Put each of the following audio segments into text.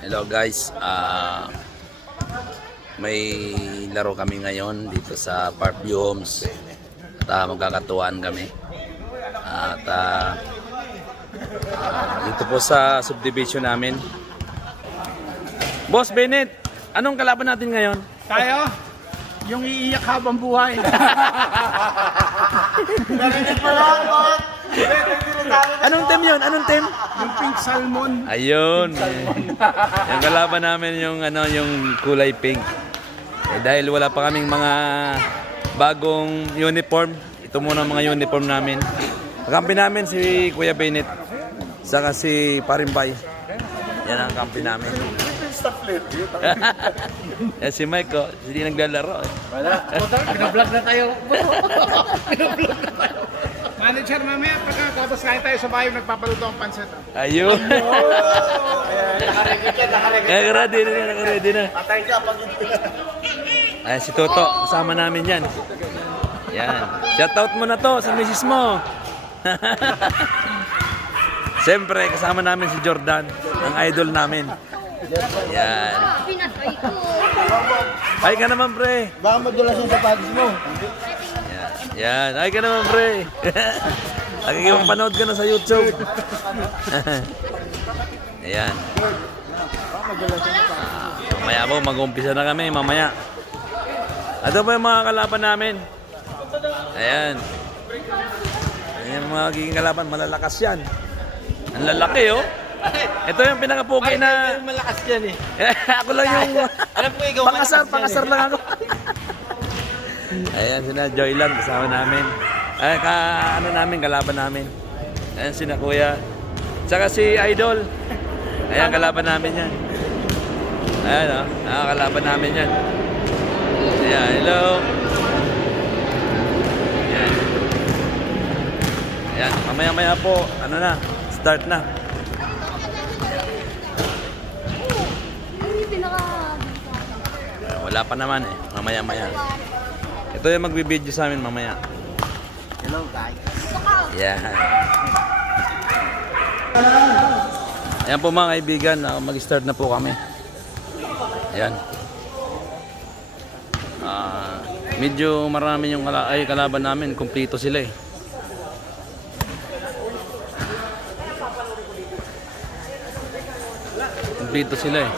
Hello guys, may laro kami ngayon dito sa Parkview Homes at magkakatuwaan kami at dito po sa subdivision namin. Boss Bennett, anong kalaban natin ngayon? Tayo, yung iiyak habang buhay. Anong team yun? Anong team? Yung pink salmon. Ayun. Yung kalaban namin yung yung kulay pink. Dahil wala pa kaming mga bagong uniform. Ito muna ang mga uniform namin. Kampi namin si Kuya Bennett. Saka si Parimpay. Yan ang kampi namin. Yan si Mike, oh, hindi naglalaro. Wala. Pinablog na tayo. Pinablog na tayo. Manager, mamaya pagkatapos kain tayo sa bahay, nagpapaluto ang pansit. Ayun. Nakaready na, nakaready na. Patay ka pag Ayan, si Toto, kasama namin yan. Yan. Shoutout mo na to sa misis mo. Siyempre, kasama namin si Jordan, ang idol namin. Yan. Ay ka naman, pre. Baka madulas yung sapatos mo. Yan. Ay ka naman, pre. Nakikipanood ka na sa YouTube. Ayan. Mamaya po, mag-umpisa na kami, mamaya. Ito po yung mga kalaban namin. Ayan. Ayan yung mga magiging kalaban, malalakas yan. Ang lalaki, oh. Ito yung pinakapuki na... Malakas yan eh. Ako lang yung... Alam ko ikaw Pakasar lang ako. Ayan, sina Joyland, kasama namin. Ay, namin, kalaban namin. Ayan, sina Kuya. Tsaka si Idol. Ayan, kalaban namin yan. Ayan, oh. Kalaban namin yan. Ayan, hello. Ayan. Ayan, mamaya-maya po, start na. Wala pa naman eh, mamaya-maya. Ito yung magbibideo sa amin mamaya. Hello guys. Yan. Ayan po mga kaibigan, mag-start na po kami. Ayan. Medyo marami yung kalaban namin, kumpleto sila eh. Kumpleto sila eh.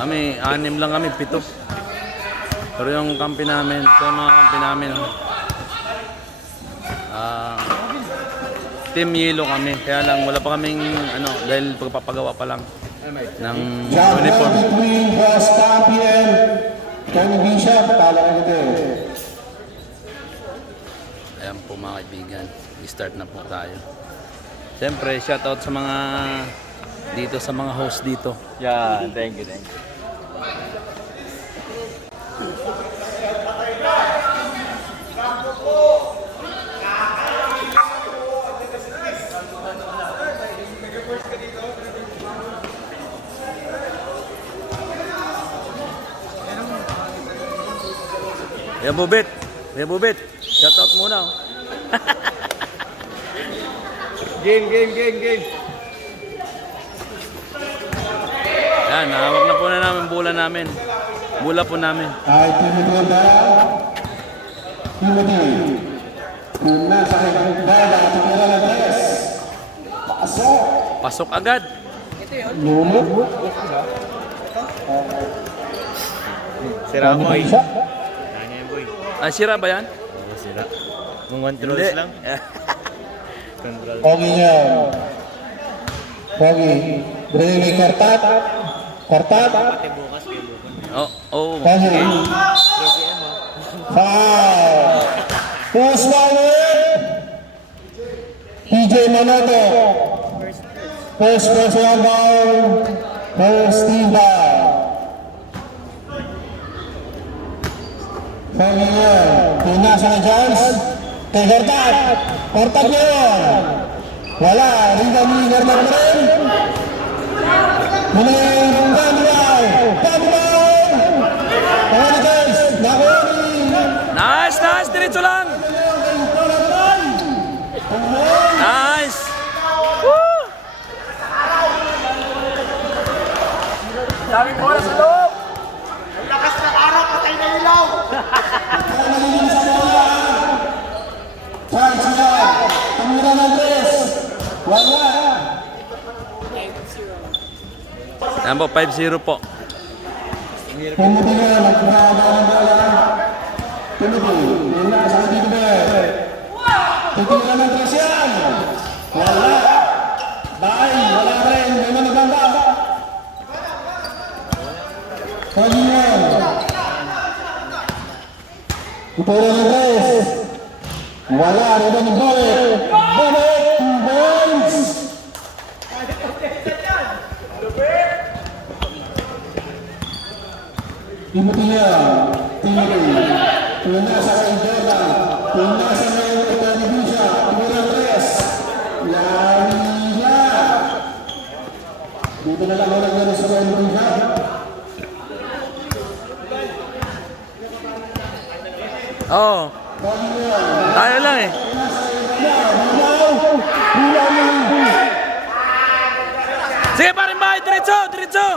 Kami, 6 lang kami, 7. Pero yung kampi namin, ito yung mga kampi namin. Team Yellow kami, kaya lang wala pa kaming dahil pagpapagawa pa lang ng uniform. Ayan po mga kaibigan, start na po tayo. Siyempre, shoutout sa mga dito sa mga host dito. Yeah, thank you, thank you. Kuya Bubit. Kuya Bubit. Shoutout muna. Oh. Game. Yan, nahawak na po na namin bula namin. Bula po namin. Ay, Timothy. Kung nasa kaganda, pasok. Pasok agad. Lumot. Sira boy. Ah, sira ba yan? Sira. Kung controls Hindi. lang. Control. Pogi niya. Pogi. Brili Kartat. Pati bukas kayo bukas. Oh. Pogi. Five. Who's running? PJ Manoto. First personal down. First team down. Pogi niya. Pinasa na chance. Kay Kartat. Kartat niya yun. Wala. Riga na rin. Muling Daniel. Pangani guys. Nice. Diretso lang. Nice. Woo! Daming bola sa loob! Lakas ng araw, patay na ilaw! Charge yan. Tumira ng tres. Wala. Ayan po, 5-0 po. Timothy nga, nagkakaba ng bola. Timothy, yun na, sa dito ba? Tutira ng tres yan. Wala. Bye, wala rin. May mga naganda. Pwede yan. Tutira ng tres. Wala rin ang balik. Balik, boys. Timothy nga. Timothy. Tuna sa kay Jordan. Tuna sa may Tanibusha. Tumira ng tres. Larila. Dito na lang ulit na sa may Tanibusha. Oo. Tayo lang eh. Sige parin ba? Diretso! Diretso!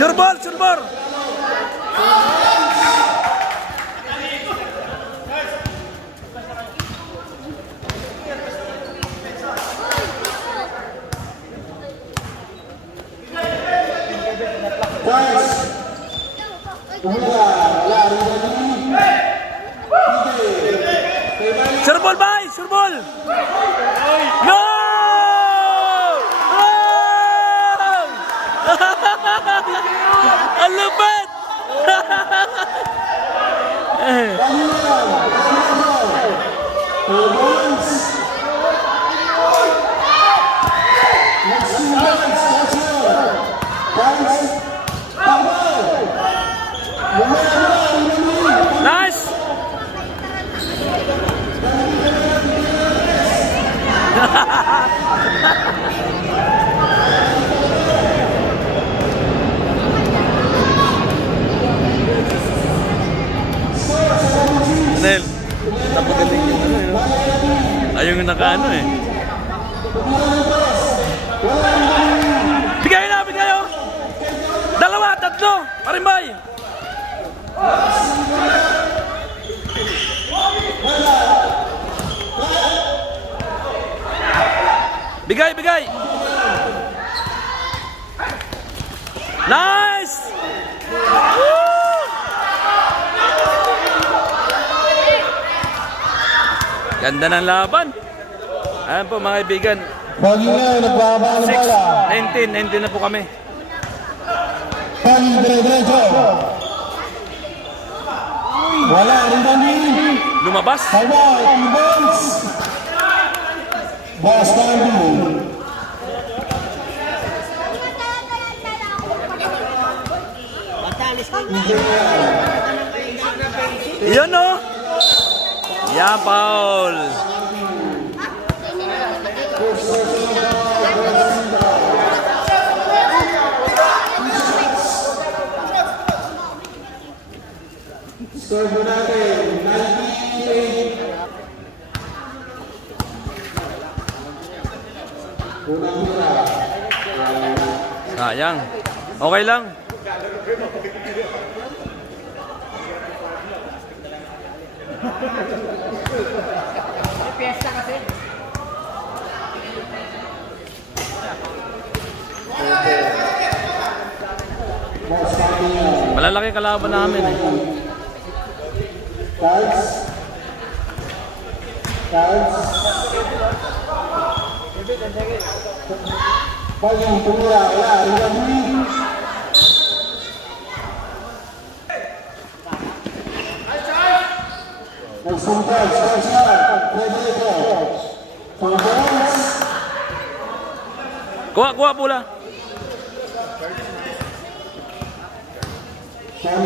Surbol! Surbol! Surbol bay! Surbol! No! Ang lupit! Nice! Nel, napagaling yung ano eh. Ayun yung nakaano eh. Bigay na, bigay oh! Dalawa, tatlo! Parimbay! Bigay, bigay! Nice! Woo! Ganda ng laban. Ayan po mga kaibigan. Pagi nga, nagbaba ng bola. 19 na po kami. Pagi, dire-diretso. Wala, rin kami. Lumabas. Kawal, Evans. Boss Tandu. Yan o. Yan, Paul. Score mo natin, 98. Unang mira. Sayang. Okay lang. Fiesta kasi. Malalaki kalaban namin eh. Cards. Pagi, tumira, wala, rin kami. Nagsumpad, Scorsar, Frederico. Pagkakas. Kuha pula. Saan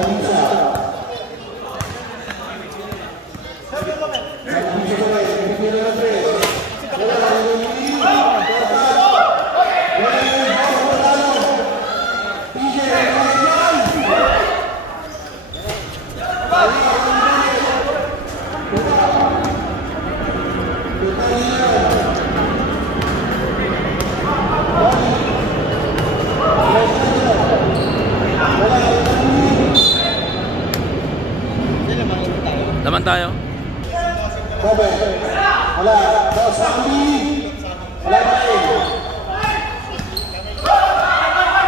Laman tayo. Kobe. Wala. Boss Andy. Wala pa rin.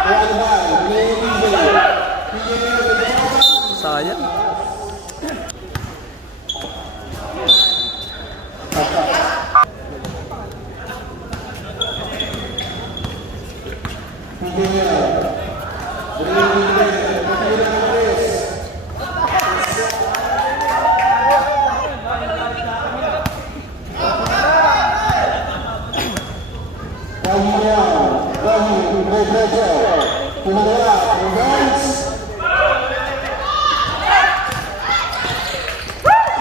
Wala ba? Sayang.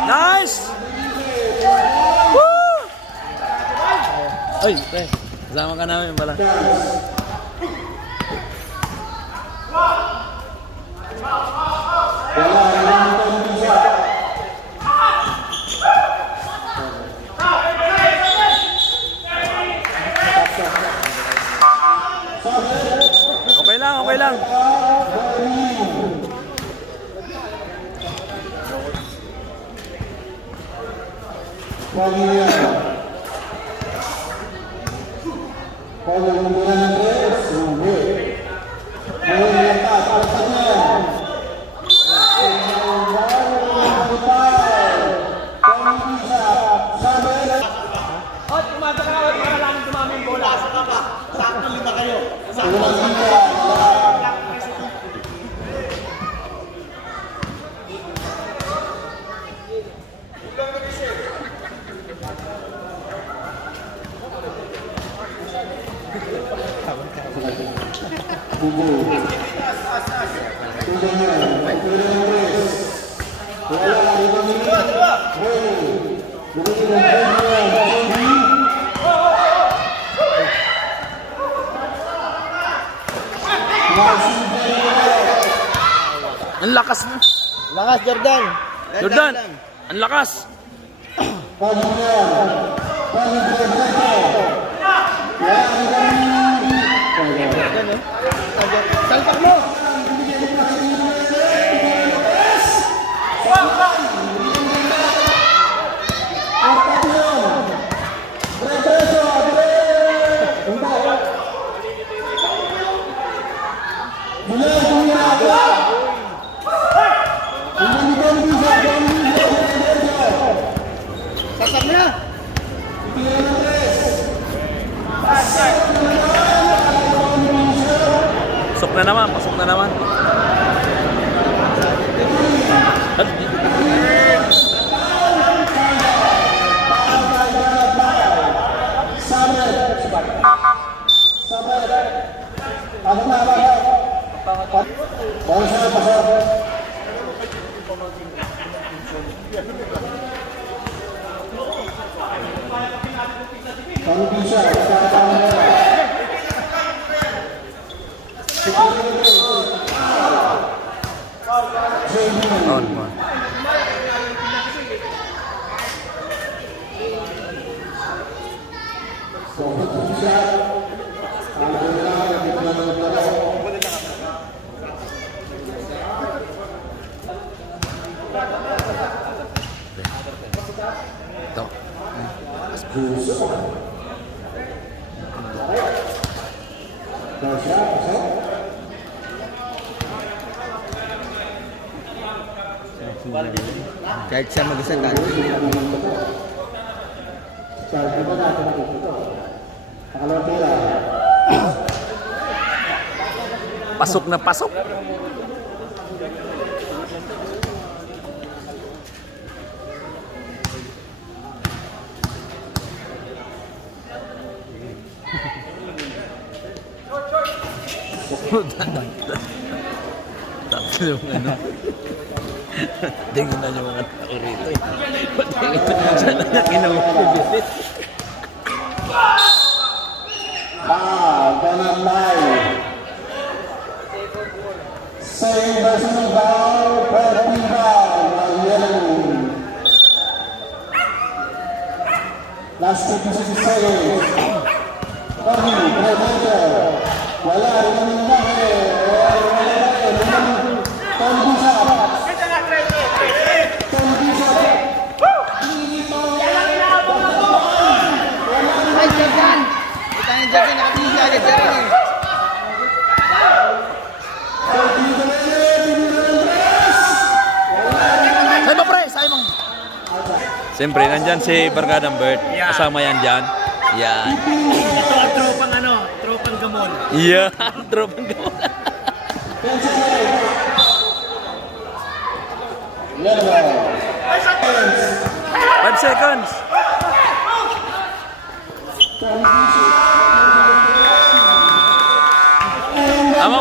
Nice! Woo! Ay, pre. Kasama ka namin pala. Okay lang, okay lang. Ang lakas na. Lakas, Jordan. Jordan, ang lakas. Salpak mo! Sasak na! Pasok na naman, pasok na naman. On mo. Ito. Kahit siya mag-isa ka. Pasok na pasok. Tatlong ano. Tingnan na yung mga tao rito eh. Tingnan na sana na kinukulit. Ganang live. Same version of our Fred Rebound. Last 26 seconds. Bagi, Predator. Wala rin ang laki. Tom Bishop. Tom Bishop. Ay, Jordan! Kita niya Jordan, nakatingin agad Jordan eh. Sa'yo ba pre? Sa'yo bang? Siyempre, nandyan si Barkadang Bert. Kasama yan dyan. Yan. Ito ang tropang gamon. Yan. Tropang gamon. Yellow. 5 seconds.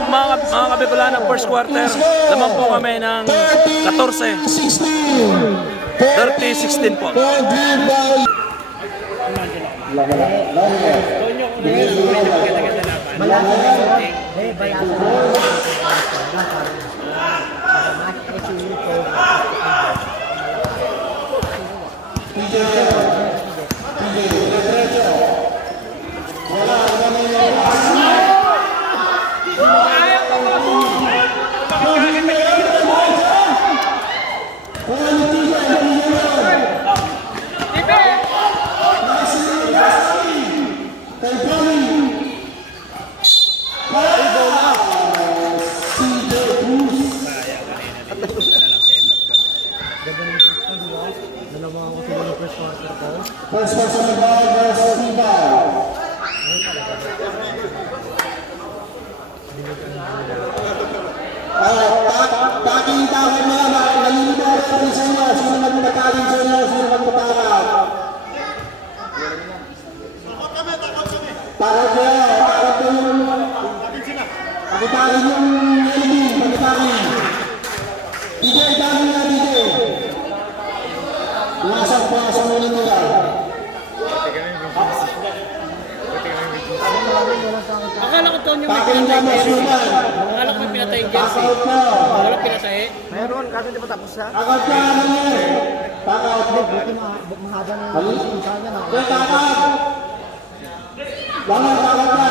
Mga Kabicolano, first quarter, lamang po kami ng 14. 16. 30-16 po. First person to ball versus Viva. Taking tawag na naman, nalilito natin sa inyo. Sino magpapataling sa inyo? Sino magpapatawag? Takot kayo, takot kayo. Pagkitarin yung enemy, pagkitarin. DJ, dami na DJ. Lasang pa sa muli nila. Akala ko Tonyo may Taking na mas human. Akala ko may pinatay yung jersey. Takot na. Wala pinatay. Mayroon, kaso di pa tapos na. Takot ka ano yan? Takot. Kaya takot. Bangat takot na.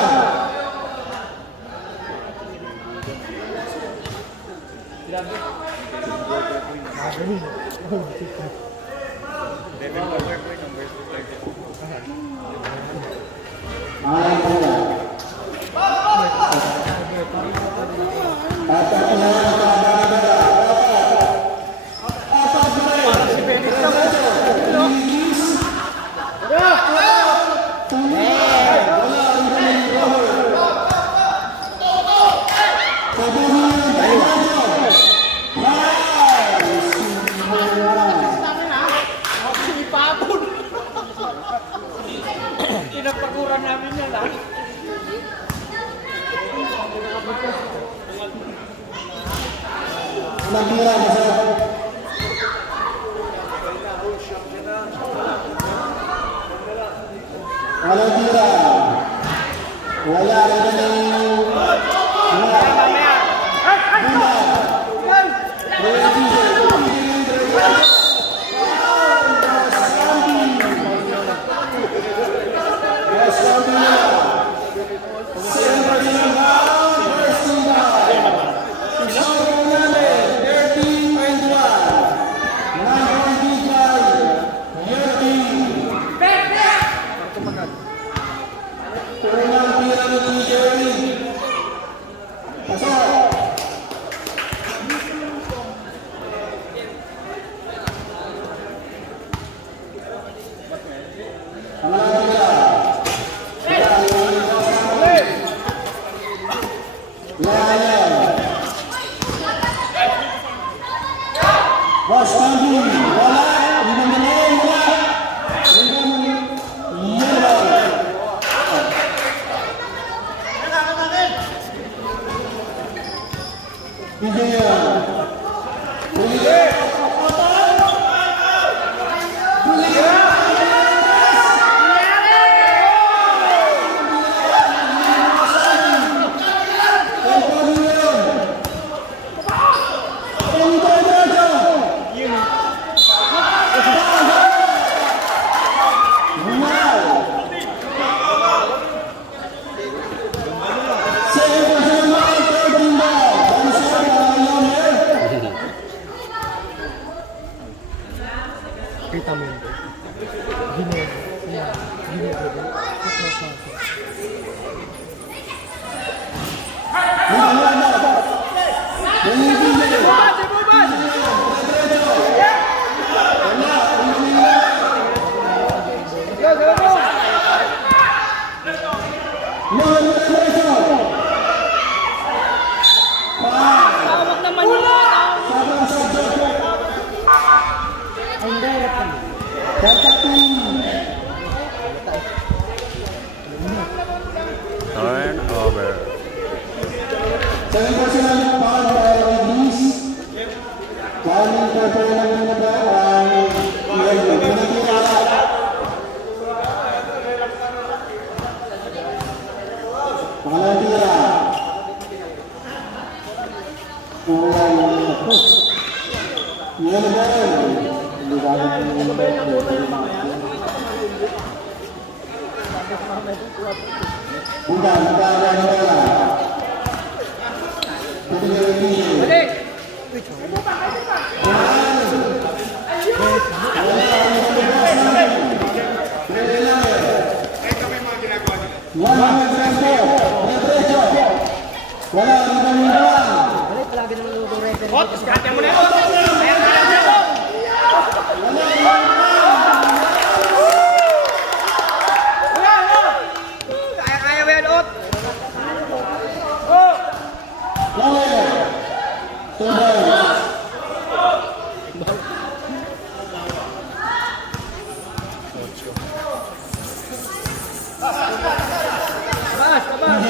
Ay, pula. Tatak na Pinagpaguran namin yan ha. Nagmira na sa walang tira. Wala rin na Boss Tandy, wala. Ibang galing, wala. Completamente. Ginebra. Yeah. Ginebra. Tawag naman yun. Turnover. Second personal foul by Luis. Fouling for Fernando Minaga ang pinatira. Pangalang tira. Yun ba? Hindi ba bukan, Balik! Ot, diskarte mo na yun! Ayan, ayan, ayan! Kaya-kaya mo yan, Ot! Labas, labas!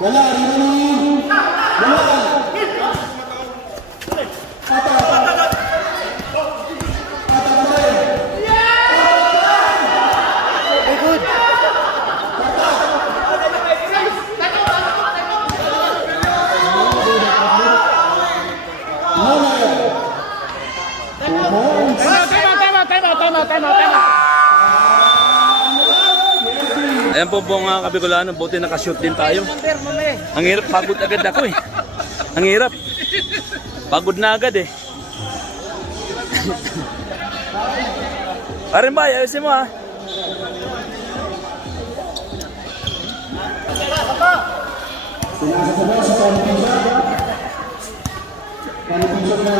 Wala rin. Wala rin. Ayan po mga Kabicolano, buti nakashoot din tayo. Ang hirap, pagod agad ako eh. Ang hirap. Pagod na agad eh. Parin ba, ayusin mo ha. Confusion na.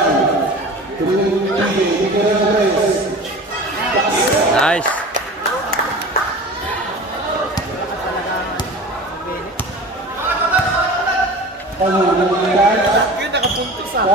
Nice. Yun, nakapuntos ah.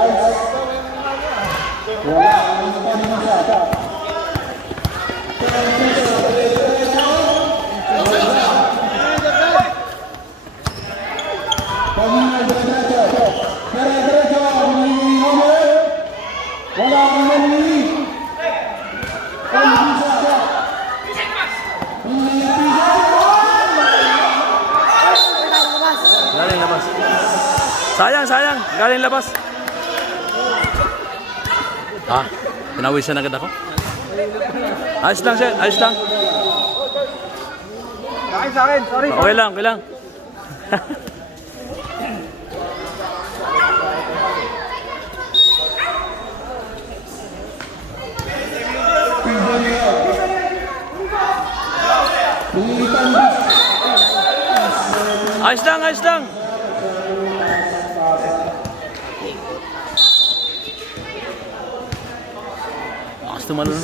Galing labas. Sayang, sayang. Galing labas. Ah, pinawisan agad ako. Ayos lang, sir. Ayos lang. Sa akin, sorry. Okay lang, okay lang. Ayos lang, ayos lang. Lakas tumalon.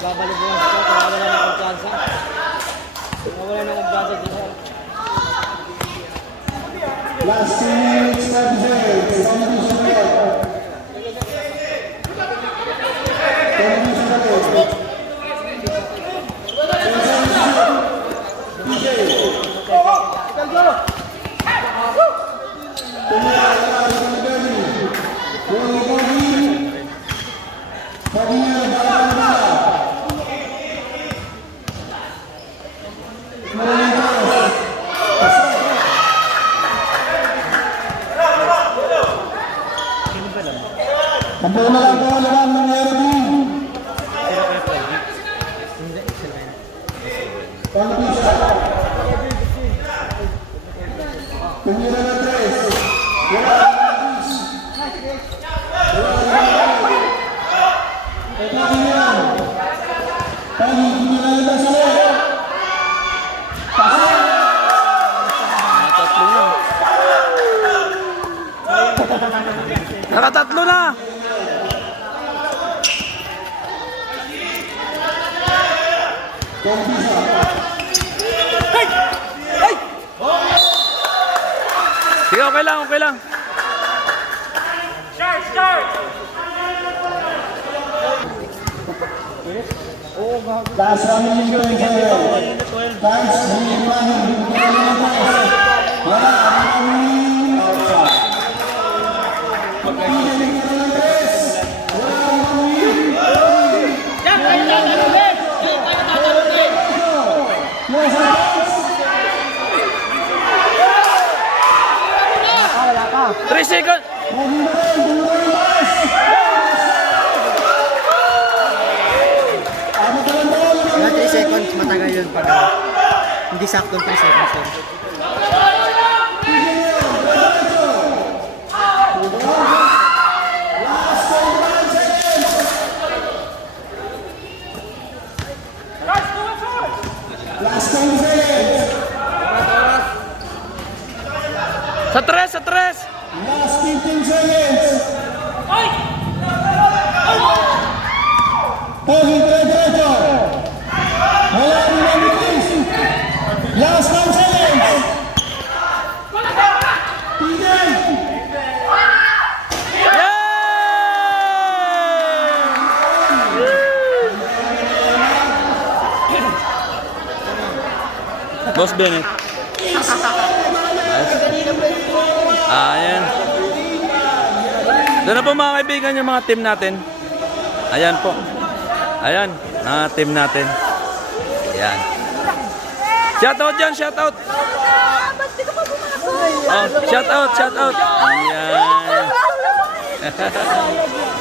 Babaliguan siya, kaya wala na kumpiyansa. Wala na kumpiyansa dito. Last 2 minutes, Kampunan lang po, laban ng Yerby. Pangpisa. Tumira na 3. Wala. Nakatatlo na. Sige, okay lang, okay lang. Last 1 minute going forward. Thanks, wala. Wala pa. 3 seconds. Mga 3 seconds, matagal yun pag hindi saktong 3 seconds yun. Last 10 seconds. Sa 3, sa 3. Last 15 seconds. Pagin diretso. Wala rin ang bilis. Last 10 seconds. Tigil. Boss Bennett. Ayos Ayan. Doon na po mga kaibigan yung mga team natin. Ayan po. Ayan, mga team natin. Ayan. Shoutout dyan, shoutout. Oh, shoutout, shoutout. Ayan.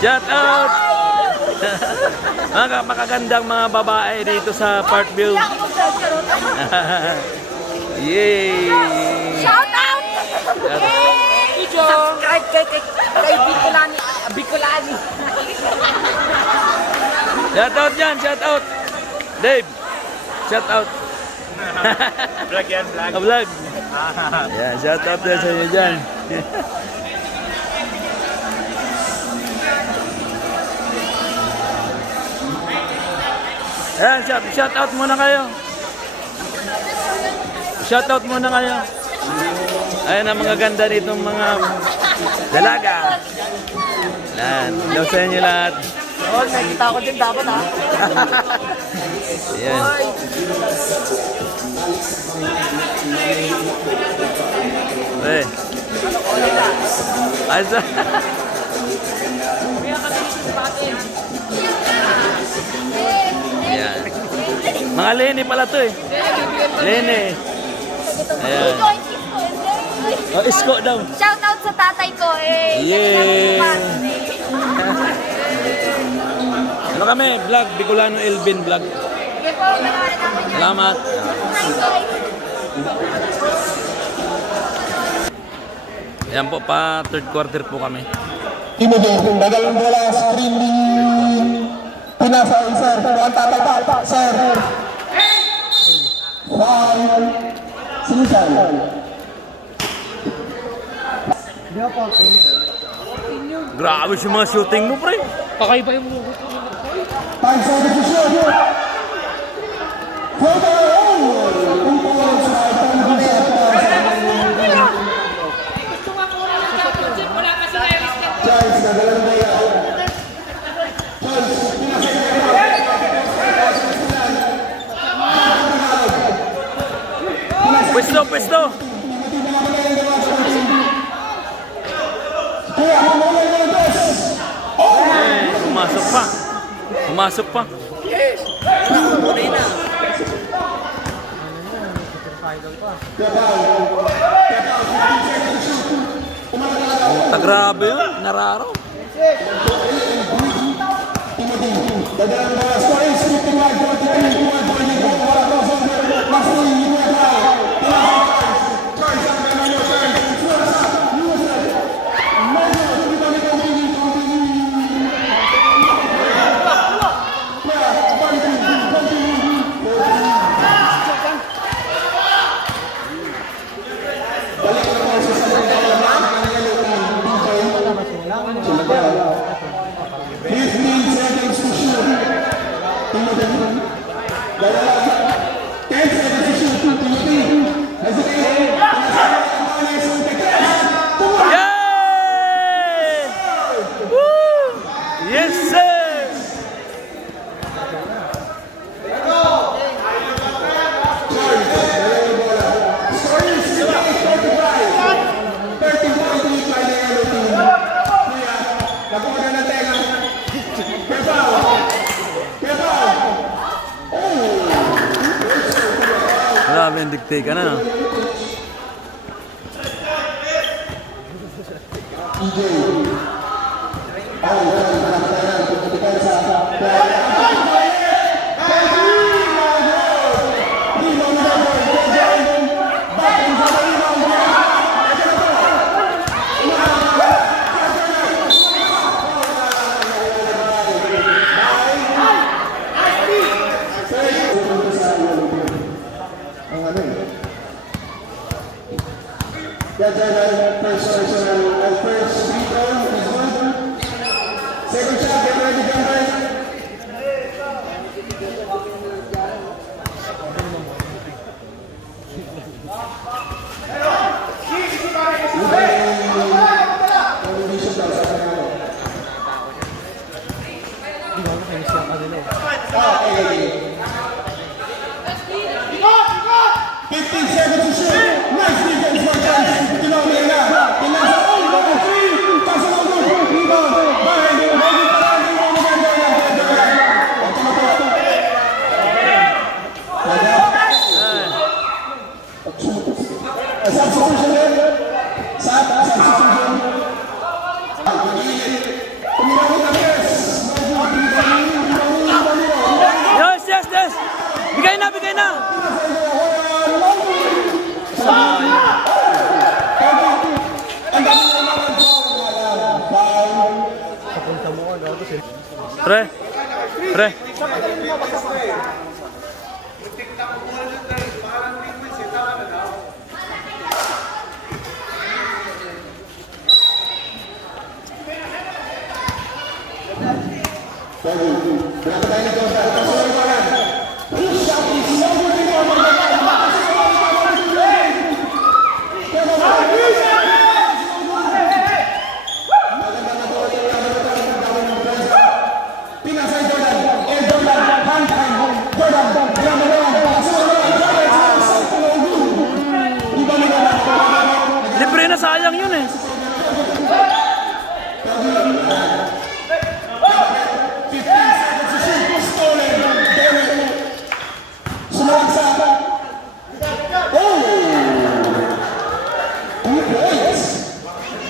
Shoutout. Mga makagandang mga babae dito sa Parkview. Yay! Shout out! Subscribe kay Bicolani. Bicolani. Shout out dyan, shout out. Dave, shout out. Vlog yan, vlog. Vlog. Yeah, shout out dyan sa inyo dyan. Ayan, shout out muna kayo. Shout out muna kayo. Ayan ang mga ganda nitong mga dalaga. Ayan, hello sa inyo lahat. Oh, nakita ko din dapat ha. Ayan. Eh. Asa? Ayan. Mga Lene pala to eh. Lene. Ayan. Oh, isko daw. Shout out sa tatay ko eh. Yay! Ano kami? Vlog. Bicolano Elvin vlog. Sige po, pangalan namin yan. Salamat. Ayan po, pa third quarter po kami. Timothy, dagal ng bola, screen ni Pinasa, sir. Ang tatapa, sir. Foul. Sinisan. Grabe yung mga shooting mo, pre. Kakaiba yung 5 seconds to shoot. Photo. Charles, dagal ng bola. Pwesto, pwesto. Eh, pumasok pa. Pumasok pa. Grabe yun, nararo. Dagal ng bola, scoring, scripting wide, 43, 2-1, bola, crossover, last 3, you are right. Charles, ang ganda nyo, Charles. Yay! Woo! Yes, sir! Grabe yung diktika na, no? First free throw is good. Second shot, get ready, guys. Seconds to shoot. Nice defense, my guys. substitution. Substitution. Tumawag na yes. Yes, yes, yes! Bigay na, bigay na! Pre, pre. Pinasay Jordan. Jordan. Hand time. Jordan. Libre na, sayang yun eh.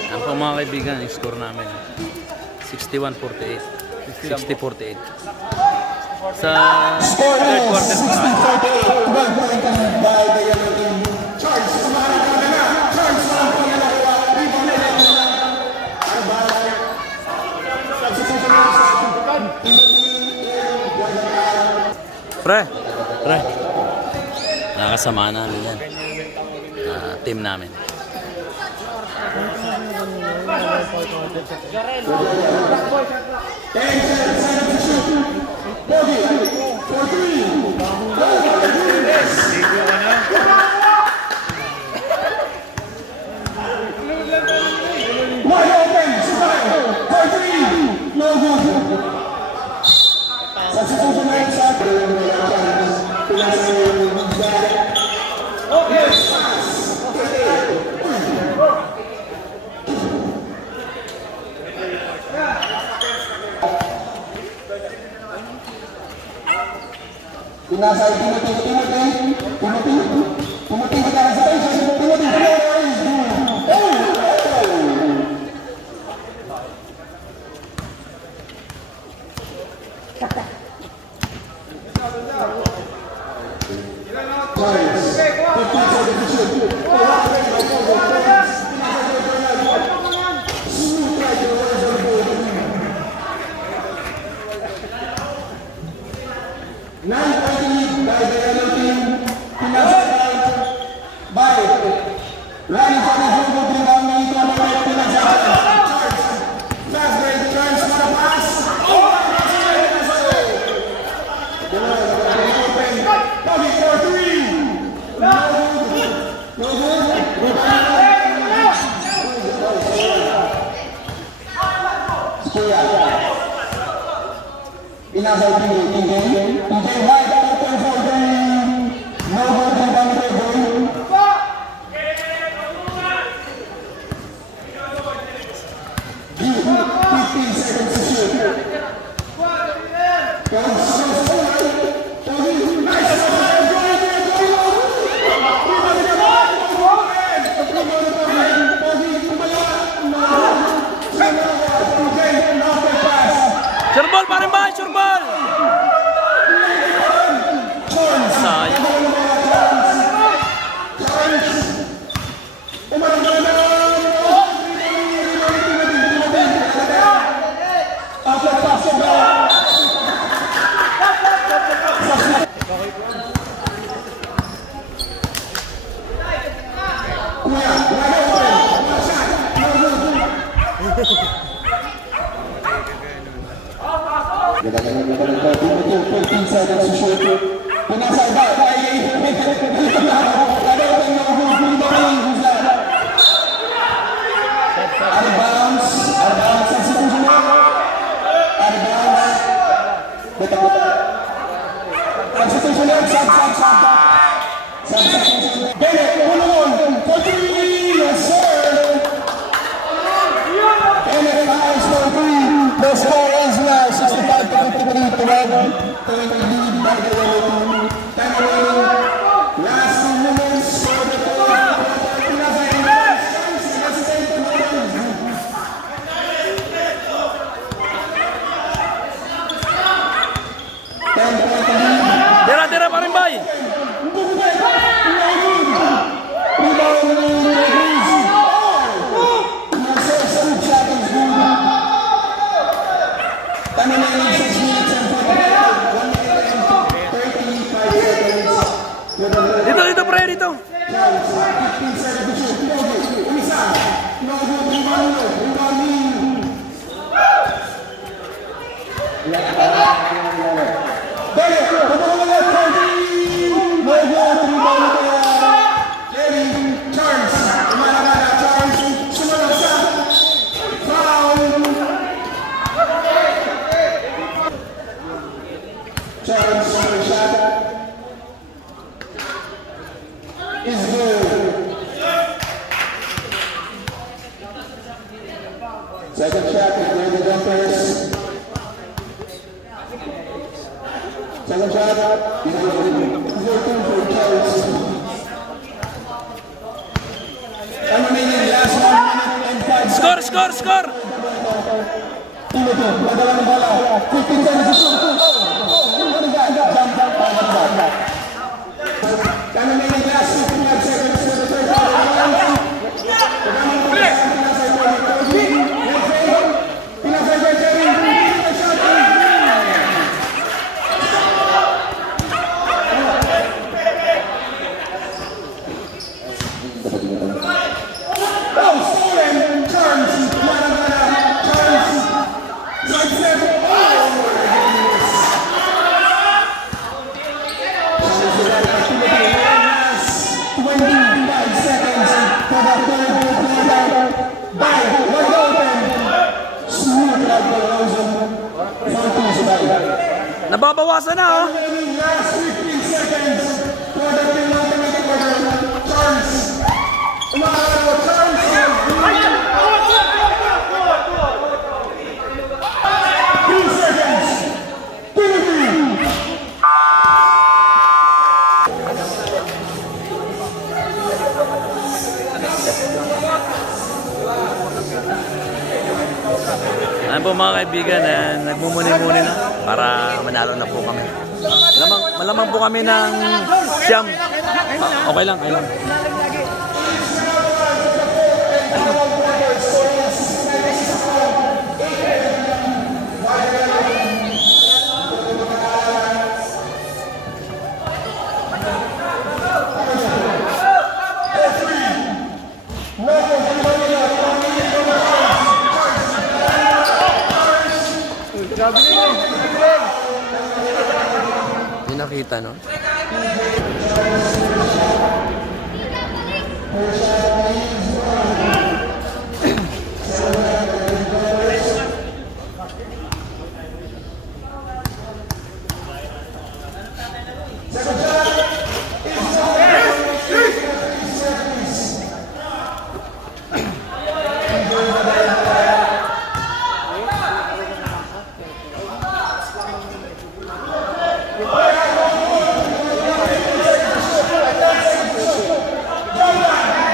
Ang po mga kaibigan, yung score namin 61-48. 60-48. Sa third quarter po namin. 1 point by the yellow team. Charles, kumaharap ka na. Charles, ang pangalawa. Rebound na lang. Ang bahay. Substitution na sa Pre, pre. Nakakasama namin yan. Team namin. wide open. For three. No good. Substitution na sa Pinasay Timothy kita sa station. Timothy. Pinasay TJ wide open for three. No good rebound for goal. Give 15 seconds to shoot. Surbol, parin ba? Surbol! Sayang. Pinasay ba? Out of bounds. Substitution. Out of bounds. Substitution. Substitution. Bennett, 1-1. For three. Yes, sir. Bennett fires for three. The score is now 65-53 to 1. Taking the lead by the yellow team. Time away. Last 2 minutes for the third. Second shot is going to jumpers. Second shot is going for Charles. And remaining last 1 minute and 5 Score, score, score! Timothy, madala ng bala. 15 seconds. And remaining last 55 seconds for the third quarter. Nababawasan na, oh. Last 15 seconds for the penultimate quarter. Charles. Umakalawa, Charles. 2 seconds. Timothy. Ano po mga kaibigan, nagmumuni-muni na para manalo na po kami. Malamang po kami ng siyam. Okay lang, okay lang. Hindi nakita, no?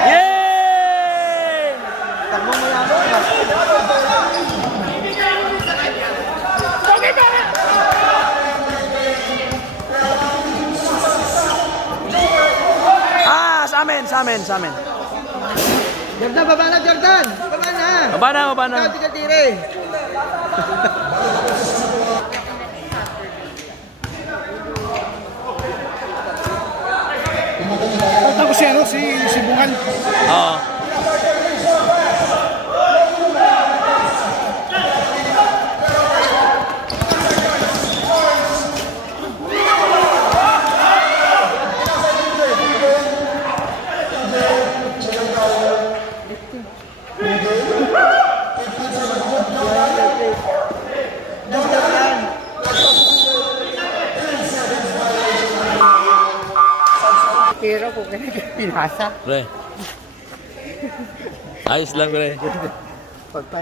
Yay! Sa amin. Jordan, baba na, Jordan! Baba na! Baba na. Ikaw, tira-tira. Tapos si Bungan. Oo. Pero kung pinasa, Pre. Ayos lang, pre. pagpa...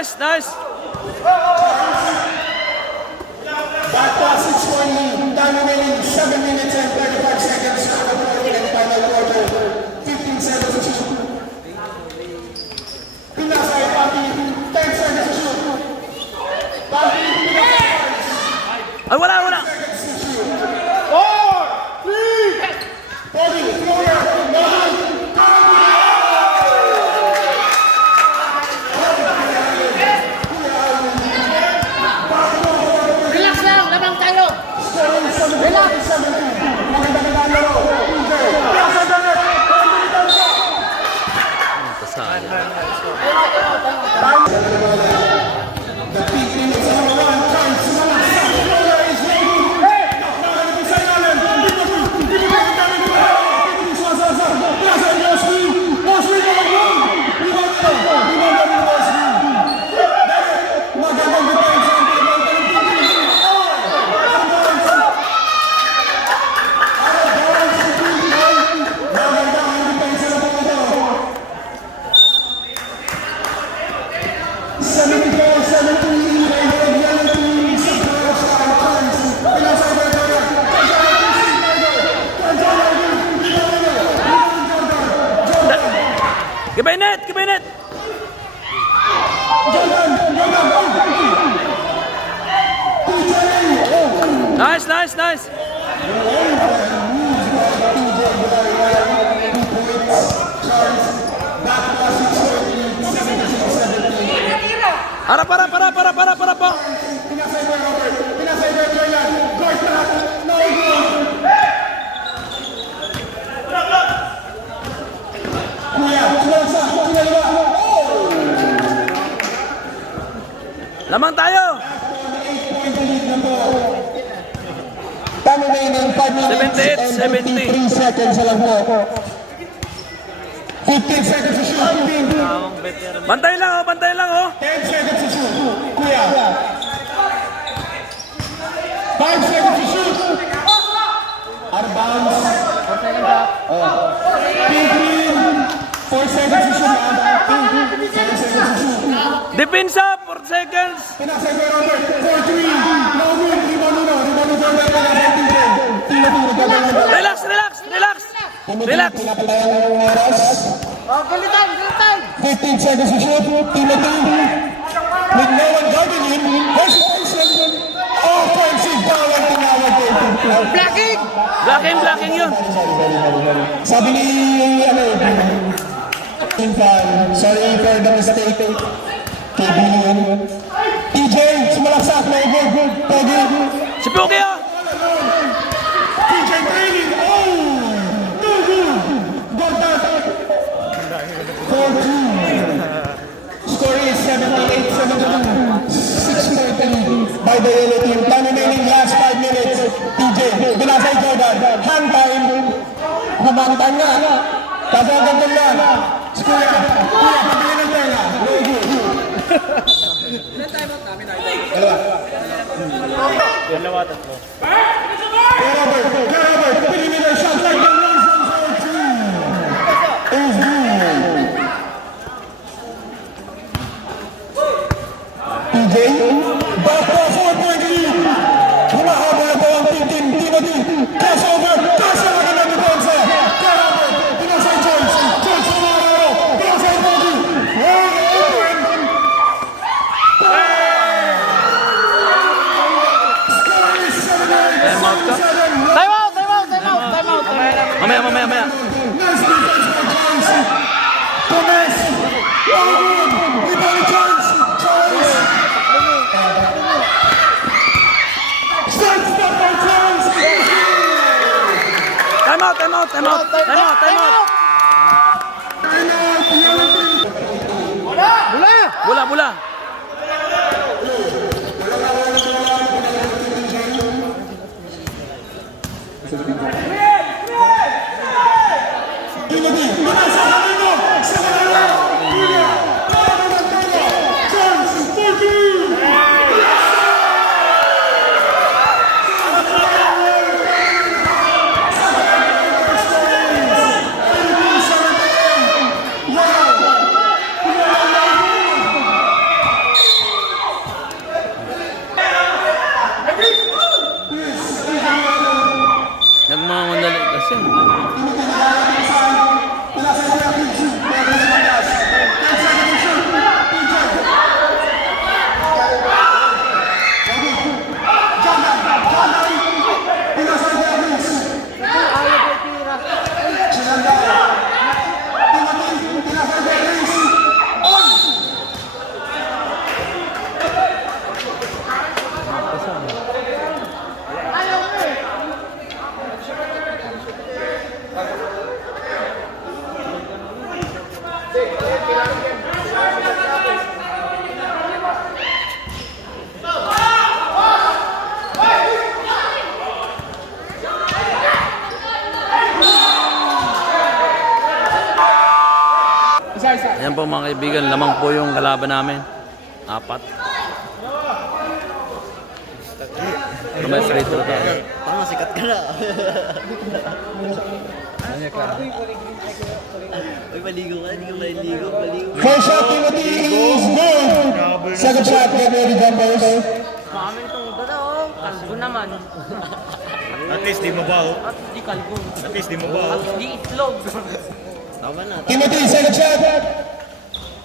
Taas! Nice! Back pass 6 point lead. Time remaining 7 minutes and 35 seconds for the fourth and final quarter. 15 seconds to shoot. Pinasay, Papi. 10 seconds to shoot. Papi, Pinasay. Ay, wala, wala. 4, 3, 40, Flora, Nolan, Relax lang, lamang tayo. Relax. Maganda-ganda ang laro. Pinasay Bennett. The peak minutes of the run. Chance. Flora is ready. Nakakalipisay namin. Pinasay Mosley. Mosley na mag-run. Rebound na. Rebound na Mosley. Magandang defense ang pinabawal ng Philippines. Magandang defense na po ito. 74-17, reality sa Crossfire Chance. Pinasay Bennett. Kibinet, kibinet. Nice, nice, nice. Para po. Pinasay Bennett. Guard na. No good. Kuya, close up. Kinaliwa. Lamang tayo. Time remaining 5 minutes 78, and 70. 53 seconds lang po. 15 seconds to shoot. Bantay lang, oh. 10 seconds to shoot. Kuya. 5 seconds to shoot. Out of bounds. 4 seconds to shoot. 7 seconds to shoot. Depensa, 4 seconds. Pinasay ko Robert. 4-3. No good. Rebound uno. Rebound uno. Pinasay TJ. Tino. Relax. Pinapatayan ng oras. Galitan. 15 seconds to shoot. Timothy. With no one guarding him. Hesitation. Offensive foul ang tinawag ko. Blocking yun. Sabi ni, sorry for the mistake. KB yun. TJ, sumalaksak. No good. Pogi. Si Pugi, oh. TJ training. Oh! No good. Got that. 4-2. Score is 78-72. 6-point lead by the yellow team. Time remaining last 5 minutes. TJ, binasay Jordan. Hand time. Habang time na. Kagagandang na. Kuya, pabili ng tela. No good. Robert, preliminary shot like the Wilson 4-2. Is good. TJ, back to 4-point lead. Humahabol na po ang team. Timothy, crossover ka ng depensa. Robert, pinasay George. George Romero, pinasay Bobby. Score is 7-8. Time out. Mamaya. Nice defense by Jones. Gomez. No good. Rebound Jones. Start stop by Jones. Time out. Bula. Timothy. Manasa Camino. Sa kanila. Jones. 4-2. mga kaibigan, lamang po yung kalaban namin. 4. Pero may free throw tayo. Parang sikat ka na. Uy, maligo ka. Hindi ka maligo. First shot, Timothy is good. Second shot, get ready, jumpers. Kami itong gano'n. Kalbo naman. At least di mabaho. At di kalbo. At least di mabaho. At di itlog. Tama na. Timothy, second shot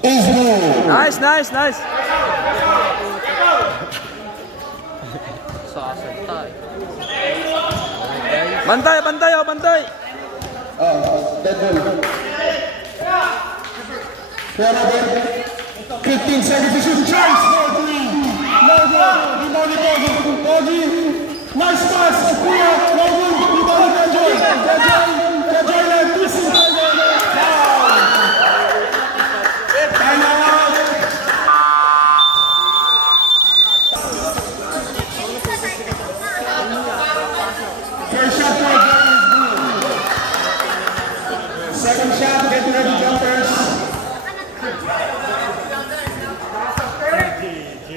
is good. Nice, nice, nice. Sasantay. Bantay, bantay, oh, bantay. Dead ball. Kaya 15 seconds to shoot. Chance for 3. No good. Rebound ni Pogi. Nice pass. Kuya. No good. Rebound ni Joy. Joy lang. Missing. Foul. Time out. First shot for Joy is good. Second shot, get ready, jumpers.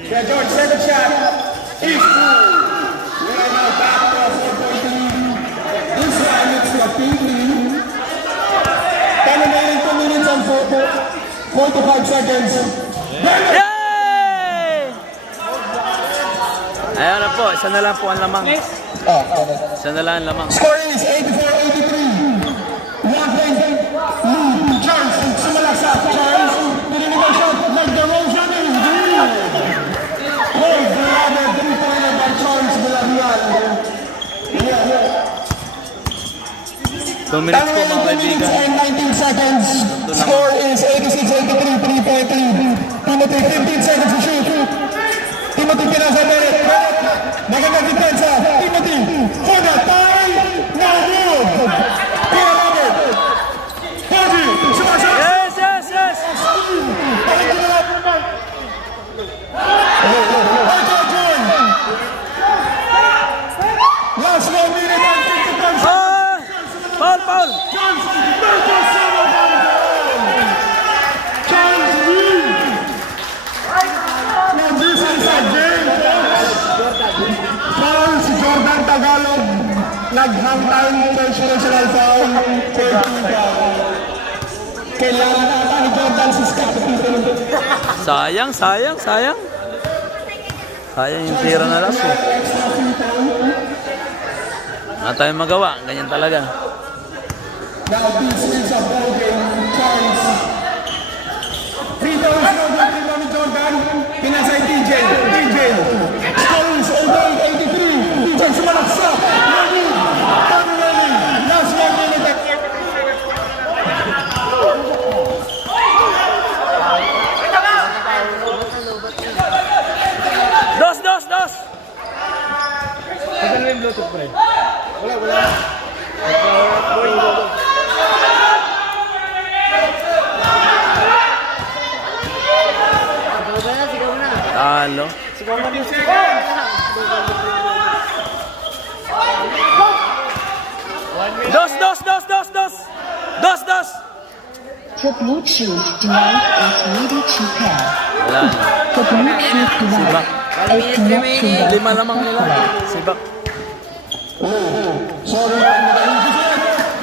Yeah, George, second shot is good. We are now back to a 4-point lead. This time it's a pink lead. 10 remaining 2 minutes and 45 seconds. Yay! Ayan na po, isa na lang po ang lamang. Isa na lang ang lamang. Score is 84-83. 1 point lead. Charles, sumalaksa. Charles, pininig ang shot. Nag-DeRozan is good. Hold, grabe. 3-pointer by Charles Villarreal. 2 minutes po mga kaibigan. And 19 seconds. Score is 86-83, 3-point lead. Timothy, 15 seconds to shoot. Timothy pinasa Bennett. Magandang depensa. Timothy, for the tie. No good. Pierre Robert. Pogi, sumasya. Yes, yes, yes. Last 1 minute and 55 seconds. Foul, foul. Charles, Marcos Sano foul. Charles Reed. Now this is a game. Foul si Jordan Tagalog. Naghang time intentional foul. Kailangan ata ni Jordan si Scott Pippen. Sayang, sayang, sayang. Sayang yung tira na last eh. Wala tayong magawa, ganyan talaga. Now this is a ball game. Charles. Free throw is no good. Free throw ni Jordan. Pinasay DJ. Score is 88-83. DJ sumalaksa. Ready. Time running. Last 1 minute and 43 seconds. Dos. Pagkano yung Bluetooth, pre? Talo. Dos. The Bluetooth device is ready to pair. Wala na. The Bluetooth Sibak. device is connected. 5 lamang nila. Sibak.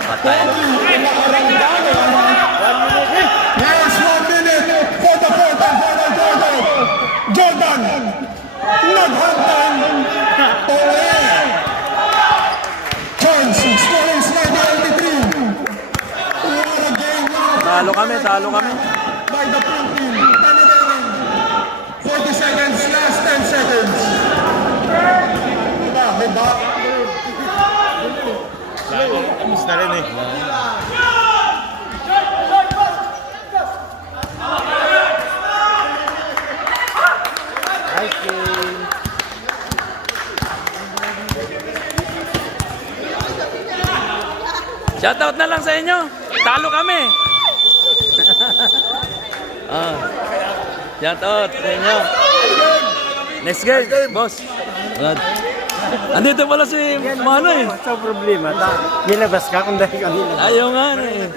Patay. Last 1 minute. For the Jordan. Naghang time. Charles. Score is 93. What a game now. Talo kami. By the full team. 40 seconds, last 10 seconds. Diba? Tapos na rin eh. Shoutout na lang sa inyo. Talo kami. Shoutout sa inyo. Next game, boss. Andito pala si Mano eh. What's ang problema? Nilabas ka kung dahil ka nilabas. Ayaw nga eh.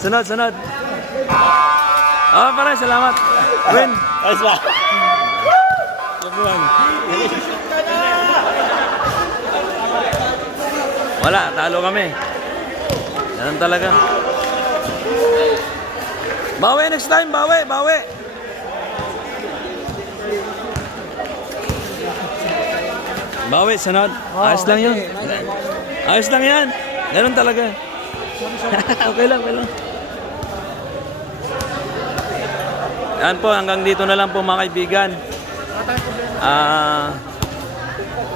Sunod. Oh, pare, salamat. Win. Ayos ba? Wala, talo kami. Ganun talaga. Bawi next time, bawi, bawi. Bawi, sunod. Ayos lang yun. Ayos lang yan. Ganun talaga. Okay lang, okay lang. Yan po, hanggang dito na lang po mga kaibigan.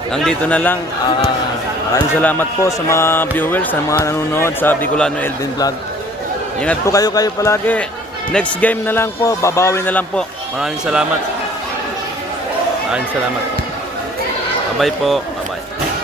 Hanggang dito na lang. Maraming salamat po sa mga viewers, sa mga nanonood sa Bicolano Elvin Vlog. Ingat po kayo palagi. Next game na lang po, babawi na lang po. Maraming salamat. Maraming salamat po. Bye-bye po.